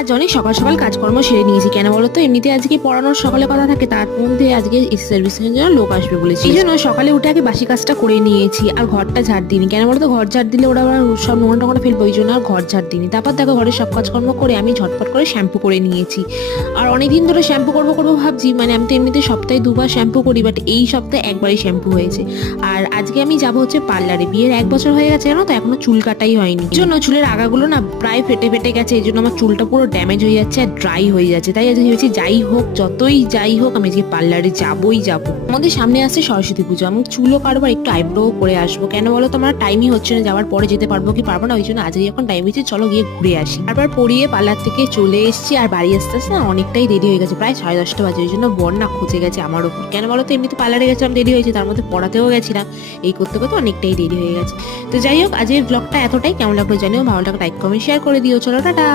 আজ অনেক সকাল সকাল কাজকর্ম সেরে নিয়েছি। কেন বলতো, এমনিতে আজকে পড়ানোর সকালে কথা থাকে, তার মধ্যে আজকে এসি সার্ভিসিং এর জন্য লোক আসবে বলেছি। এই জন্য সকালে উঠে আগে বাসি কাজটা করে নিয়েছি আর ঘরটা ঝাড় দিইনি। কেন বলতো, ঘর ঝাড় দিলে ওরা আবার সব নোংরা টোংরা ফেলবে, ওই জন্য আর ঘর ঝাড় দিইনি। তারপর দেখো ঘরের সব কাজকর্ম করে আমি ঝটপট করে শ্যাম্পু করে নিয়েছি। আর অনেকদিন ধরে শ্যাম্পু করবো করবো ভাবছি, মানে আমি তো এমনিতে সপ্তাহে দুবার শ্যাম্পু করি, বাট এই সপ্তাহে একবারই শ্যাম্পু হয়েছে। আর আজকে আমি যাবো হচ্ছে পার্লারে। বিয়ের 1 বছর হয়ে গেছে জানো তো, এখনো চুল কাটাই হয়নি। এই জন্য চুলের আগাগুলো না প্রায় ফেটে ফেটে গেছে, এই জন্য আমার চুলটা পুরো ড্যামেজ হয়ে যাচ্ছে আর ড্রাই হয়ে যাচ্ছে। তাই আজকে ভেবেছি যাই হোক, যতই যাই হোক, আমি আজকে পার্লারে যাবোই যাবো। আমাদের সামনে আসছে সরস্বতী পুজো, আমি চুলও কাটবো আর একটু আইব্রো করে আসবো। কেন বলো তো, আমার টাইমই হচ্ছে না, যাওয়ার পরে যেতে পারবো কি পারবো না, ওই জন্য আজকে যখন টাইম হয়েছে চলো গিয়ে ঘুরে আসি। তারপর পরিয়ে পার্লার থেকে চলে এসেছি আর বাড়ি আসতে আসতে না অনেকটাই দেরি হয়ে গেছে, প্রায় 10:30 বাজে। ওই জন্য বর না খোঁজে গেছে আমার ওপর। কেন বলো তো, এমনিতে পার্লারে গেছিলাম দেরি হয়েছে, তার মধ্যে পড়াতেও গেছিলাম, এই করতে করতে অনেকটাই দেরি হয়ে গেছে। তো যাই হোক, আজকের ব্লগটা এতটাই। কেমন লাগলো জানিও, ভালো লাগলে লাইক কমেন্ট শেয়ার করে দিও। চলো টাটা।